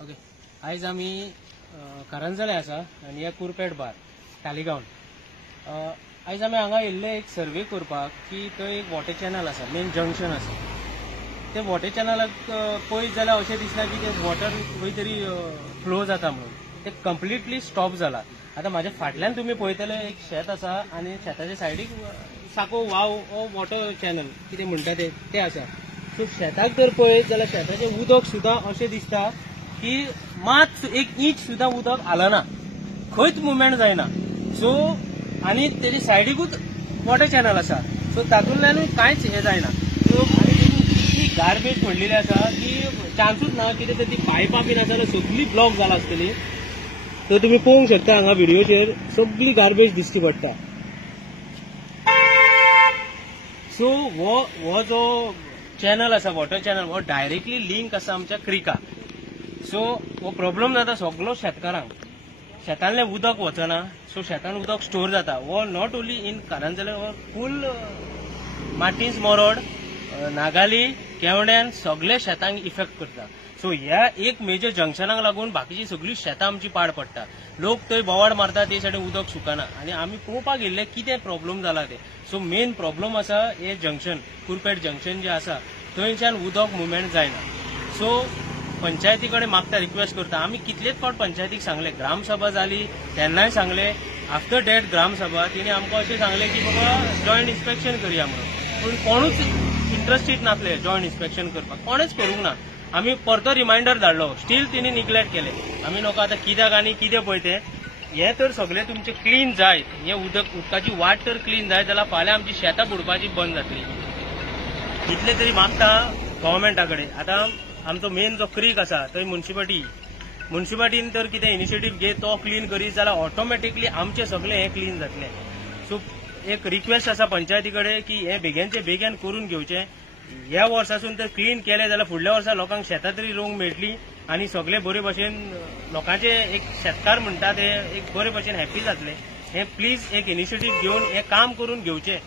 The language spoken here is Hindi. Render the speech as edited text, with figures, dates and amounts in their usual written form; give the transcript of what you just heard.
ओके, आयज आमी कारंजळे आसा आनी एक कुरपेट बार तालिगांव. आयज आमी हांगा येयल्ले एक सर्वे करपाक की थंय एक वॉटर चॅनल आसा, मेन जंक्शन आसा. ते वॉटर चॅनलाक पळयत जाल्यार अशें दिसता की ते वॉटर खंय तरी फ्लो जाता म्हणून ते कंप्लिटली स्टॉप जाला. आतां म्हाज्या फाटल्यान तुमी पळयतले एक शेत आसा आनी शेताच्या सायडीक साको वाव ओ वॉटर चॅनल कितें म्हणटा ते आसा. सो शेताक जर पळयत जाल्यार शेताचें उदक सुद्दां अशें दिसता की मात एक इंच सुद्दां उदक आलना, खंयच मुवमेंट जायना. सो आनी तेजी सायडीकूच वॉटर चॅनल आसा. सो तातूंतल्यानूय कांयच हें जायना. सो इतली गार्बेज पडलेली आसा की चान्सूच ना कितें तर ती पायपां बीन आसा जाल्यार सगळी ब्लॉक जाला आसतली. सो तुमी पळोवंक शकता हांगा व्हिडिओचेर सगळी गार्बेज दिश्टी पडटा. सो हो जो चॅनल आसा वॉटर चॅनल हो डायरेक्टली लिंक आसा आमच्या क्रिका. सो हो प्रॉब्लेम जाता सगळो शेतकारांक. शेतांतलें उदक वचना, सो शेतान उदक स्टोर जाता. हो नॉट ओन्ली इन कारंजले, हो फूल मार्टिन्स मोरोड, नागाली, केवड्यान सगळे शेतांक इफेक्ट करता. सो ह्या एक मेजर जंक्शनाक लागून बाकीची सगळी शेतां आमची पाड पडटा. लोक थंय बोवाड मारता ते सायडीन उदक सुकना आनी आमी पळोवपाक गेल्ले कितें प्रॉब्लेम जाला ते. सो मेन प्रॉब्लेम आसा हे जंक्शन, कुरपेट जंक्शन जे आसा थंयच्यान उदक मुवमेंट जायना. सो पंचायती कडेन मागता, रिक्वेस्ट करता. आमी कितलेच फावट पंचायतीक सांगले, ग्रामसभा जाली तेन्नाय सांगले. आफ्टर डॅट ग्रामसभा तिने आमकां अशें सांगले की बाबा जॉयंट इन्स्पेक्शन करया म्हणून. पूण कोणूच इंट्रस्टेड नासले जॉयंट इन्स्पेक्शन करपाक, कोणेच करूंक ना. आमी परतो रिमांयडर धाडलो, स्टील तिने निग्लेक्ट केले. आमी नोका आतां कित्याक आनी कितें पळय ते हे तर सगळे तुमचे क्लीन जायत, हे उदकाची वाट तर क्लीन जायत जाल्यार फाल्यां आमची शेतां बुडपाची बंद जातली. इतले तरी मागता गव्हर्मेंटा कडेन. आतां आमचो मेन जो क्रीक आसा थंय म्युन्सिपाल्टीन तर कितें इनिशिएटीव घेत तो क्लीन करीत जाल्यार ऑटोमॅटिकली आमचे सगळे हे क्लीन जातले. सो एक रिक्वेस्ट आसा पंचायती कडेन की हे बेगीनचे बेगीन करून घेवचे. ह्या वर्सासून ते क्लीन केले जाल्यार फुडल्या वर्सा लोकांक शेतां तरी रोवंक मेळटली आनी सगळे बरे भशेन लोकांचे एक शेतकार म्हणटा ते एक बरे भशेन हॅप्पी जातले. हे प्लीज एक इनिशिएटीव घेवन हे काम करून घेवचे.